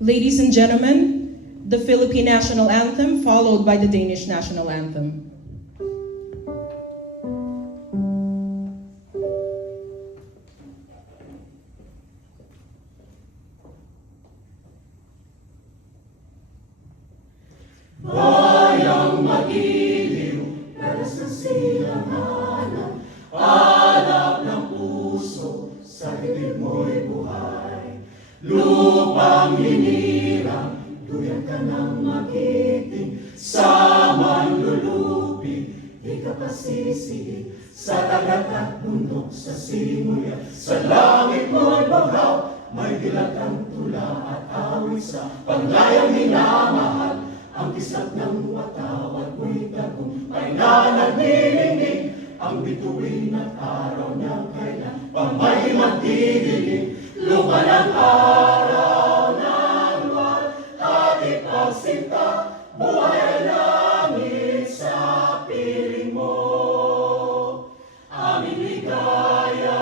Ladies and gentlemen, the Philippine National Anthem followed by the Danish National Anthem. Bayang magiliw, dalas ng silanganan, alap ng puso, sa dibdib mo'y buhay. Lupang hinirang, duyan ka ng magiting, sa manlulupi, di ka pasisi. Sa dagat at bundok, sa simuya, sa langit mo'y baghaw, may dilag ang tula at awit sa panglayang minamahal. Ang kisap ng watawat mo'y tagumpay na naglilingig, ang bituin at araw ng kailan pa may magdidilig. Luma ng araw ng luwalhati pagsinta, buhay ang langit sa piling mo. Aming ligaya